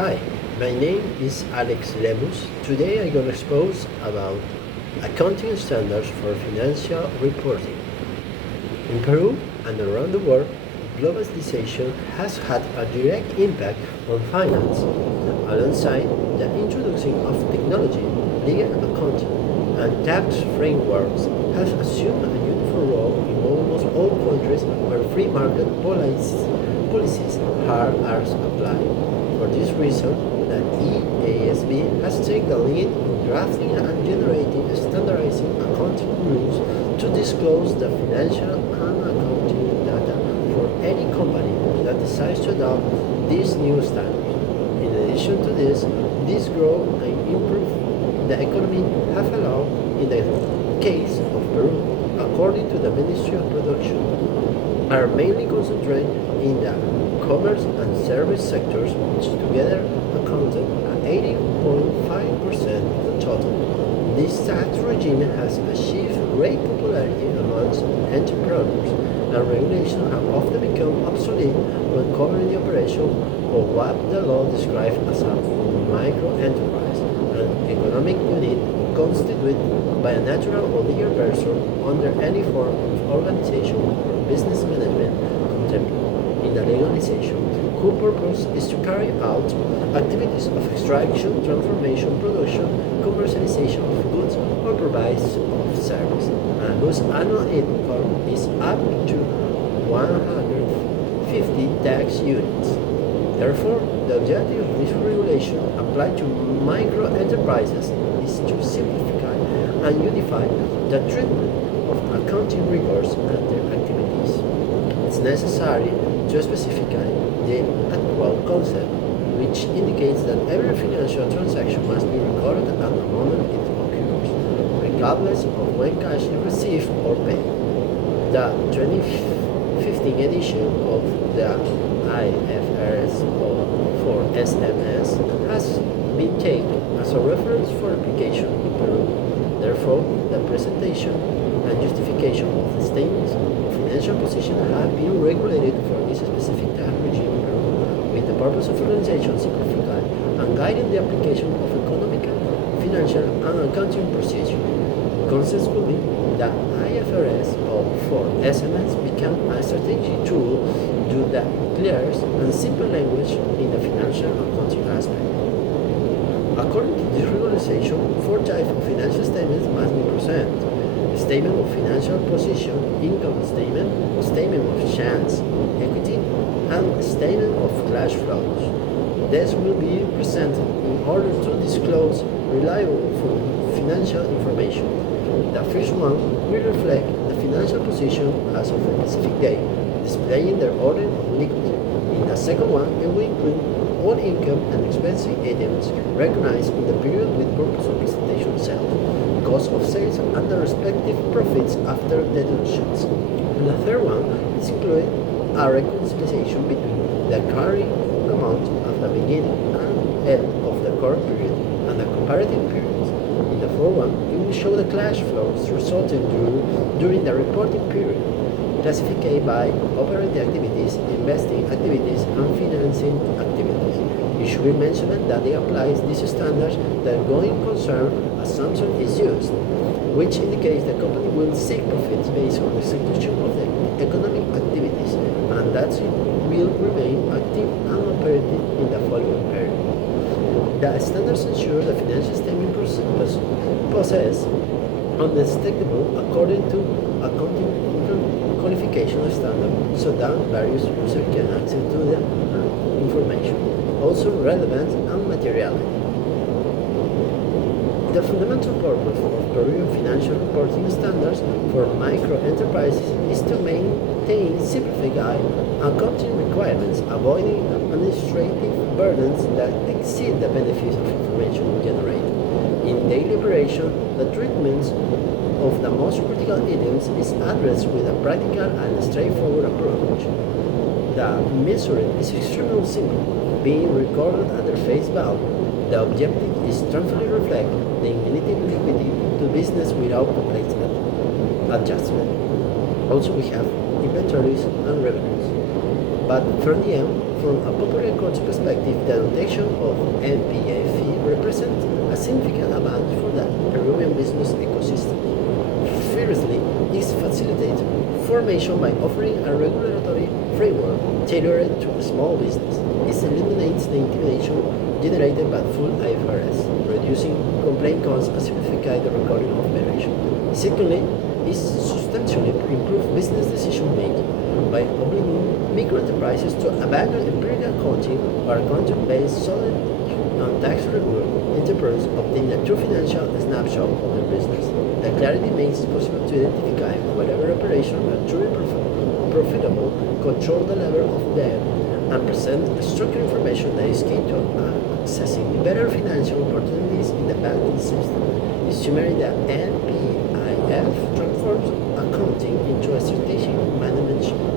Hi, my name is Alex Lemus. Today I'm going to expose about accounting standards for financial reporting. In Peru and around the world, globalization has had a direct impact on finance. Alongside the introduction of technology, legal accounting and tax frameworks have assumed a uniform role in almost all countries where free market policies are applied. For this reason, the EASB has taken the lead in drafting and generating standardizing accounting rules to disclose the financial and accounting data for any company that decides to adopt these new standards. In addition to this growth and improve the economy have allowed, in the case of Peru, according to the Ministry of Production, are mainly concentrated in the commerce and service sectors, which together accounted for 80.5% of the total. This tax regime has achieved great popularity amongst entrepreneurs, and regulations have often become obsolete when covering the operation of what the law describes as a micro-enterprise, an economic unit constituted by a natural or legal person under any form of organization or business management contemplated in the legalization, whose purpose is to carry out activities of extraction, transformation, production, commercialization of goods, or provides of service, and whose annual income is up to 150 tax units. Therefore, the objective of this regulation applied to micro-enterprises is to simplify and unify the treatment of accounting records and their activities. It's necessary to specify the actual concept, which indicates that every financial transaction must be recorded at the moment it occurs, regardless of when cash is received or paid. The 2015 edition of the IFRS 4 SMS has been taken as a reference for application in Peru. Therefore, the presentation and justification of the statements of financial position have been regulated for this specific tax regime in Peru, with the purpose of organization simplifying and guiding the application of economic, financial, and accounting procedure. Consequently, the IFRS 4 SMS became a strategic tool to the clear and simple language in the financial accounting aspect. According to this regulation, four types of financial statements must be presented: statement of financial position, income statement, statement of chance, equity, and statement of cash flows. This will be presented in order to disclose reliable financial information. The first one will reflect the financial position as of a specific date, displaying their order of liquidity. In the second one, it will include all income and expense items recognized in the period with purpose of presentation itself, cost of sales, and the respective profits after deductions. And the third one is included a reconciliation between the carrying amount at the beginning and end of the core period and the comparative periods. In the fourth one, it will show the cash flows resulting during the reporting period, classified by operating activities, investing activities, and financing activities. It should be mentioned that it applies these standards that going concern assumption is used, which indicates the company will seek profits based on the execution of the economic activities, and that it will remain active and operative in the following period. The standards ensure the financial statement possess unmistakable according to accounting qualification standard, so that various users can access to the information, also relevant and materiality. The fundamental purpose of Peruvian financial reporting standards for micro-enterprises is to maintain simplified accounting requirements, avoiding administrative burdens that exceed the benefits of information generated. In daily operation, the treatments of the most critical items is addressed with a practical and straightforward approach. The measuring is extremely simple, being recorded at their face value. The objective is to truthfully reflect the immediate liquidity to business without complex adjustment. Also, we have inventories and revenues. But from the end, From a popular accounting perspective, the adoption of NPFE represents a significant advance for the Peruvian business ecosystem. Firstly, it facilitates formation by offering a regulatory framework tailored to a small business. It eliminates the intimidation generated by full IFRS, reducing complaint costs and simplifying the recording of variation. Secondly, it substantially improves business decision making by obligating microenterprises to abandon empirical accounting or accounting based solely on tax review. Enterprises obtain a true financial snapshot of their business. The clarity makes it possible to identify whatever operations are truly profitable, control the level of debt, and present structured information that is key to accessing better financial opportunities in the banking system. In summary, the NPIF transforms accounting into a strategic management